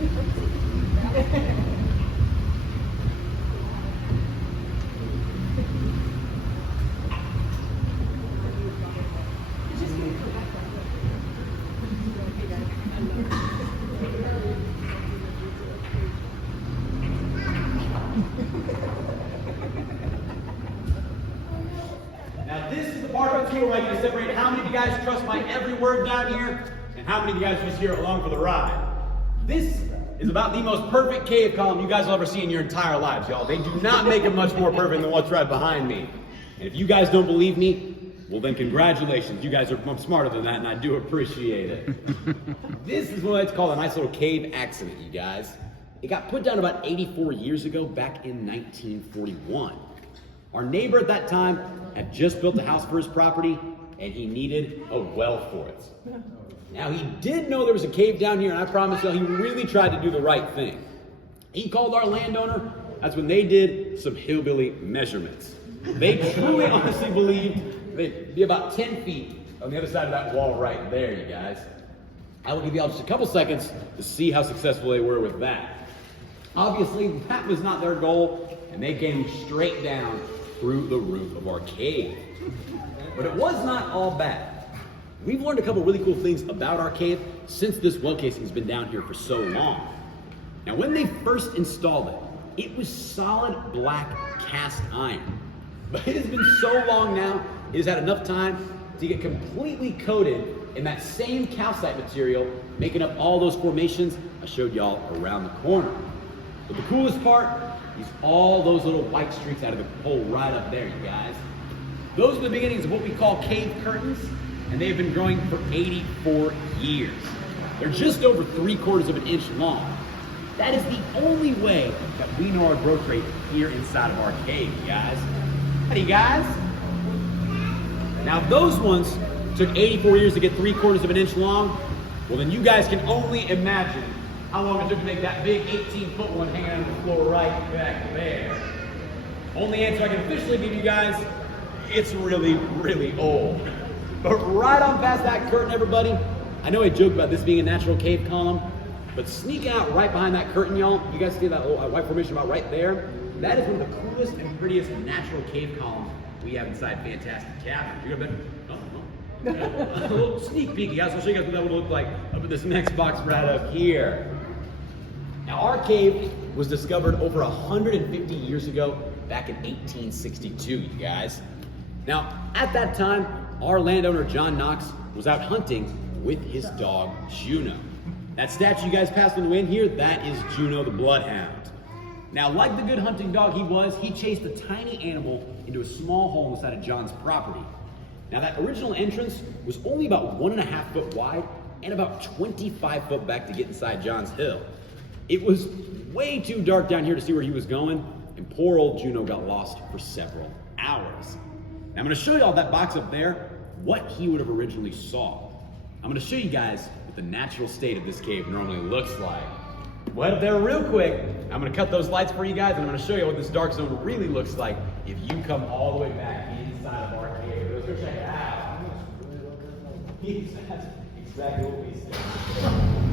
Now this is the part of the tour where I get to separate how many of you guys trust my every word down here, and how many of you guys just here along for the ride. This is about the most perfect cave column you guys will ever see in your entire lives, y'all. They do not make it much more perfect than what's right behind me. And if you guys don't believe me, well then congratulations. You guys are much smarter than that, and I do appreciate it. This is what it's called a nice little cave accident, you guys. It got put down about 84 years ago, back in 1941. Our neighbor at that time had just built a house for his property, and he needed a well for it. Now, he did know there was a cave down here, and I promise you, he really tried to do the right thing. He called our landowner. That's when they did some hillbilly measurements. They truly, honestly believed they'd be about 10 feet on the other side of that wall right there, you guys. I will give you all just a couple seconds to see how successful they were with that. Obviously, that was not their goal, and they came straight down through the roof of our cave. But it was not all bad. We've learned a couple really cool things about our cave since this well casing has been down here for so long. Now, when they first installed it, it was solid black cast iron. But it has been so long now, it has had enough time to get completely coated in that same calcite material, making up all those formations I showed y'all around the corner. But the coolest part is all those little white streaks out of the hole right up there, you guys. Those are the beginnings of what we call cave curtains, and they've been growing for 84 years. They're just over 3/4 of an inch long. That is the only way that we know our growth rate here inside of our cave, you guys. Howdy, guys. Now, if those ones took 84 years to get 3/4 of an inch long, well, then you guys can only imagine how long it took to make that big 18-foot one hanging on the floor right back there. Only answer I can officially give you guys, it's really, really old. But right on past that curtain, everybody, I know I joke about this being a natural cave column, but sneaking out right behind that curtain, y'all, you guys see that little white formation about right there? That is one of the coolest and prettiest natural cave columns we have inside Fantastic Caverns. You got a little sneak peek, guys. I'll show you guys what that would look like up in this next box right up here. Now, our cave was discovered over 150 years ago, back in 1862, you guys. Now, at that time, our landowner, John Knox, was out hunting with his dog, Juno. That statue you guys passed on the way in here, that is Juno the Bloodhound. Now, like the good hunting dog he was, he chased a tiny animal into a small hole inside of John's property. Now, that original entrance was only about 1.5 foot wide and about 25 foot back to get inside John's hill. It was way too dark down here to see where he was going, and poor old Juno got lost for several hours. Now, I'm going to show you all that box up there, what he would have originally saw. I'm going to show you guys what the natural state of this cave normally looks like. We'll head up there real quick. I'm going to cut those lights for you guys, and I'm going to show you what this dark zone really looks like if you come all the way back inside of our cave. Let's go check it out. That's exactly what we said.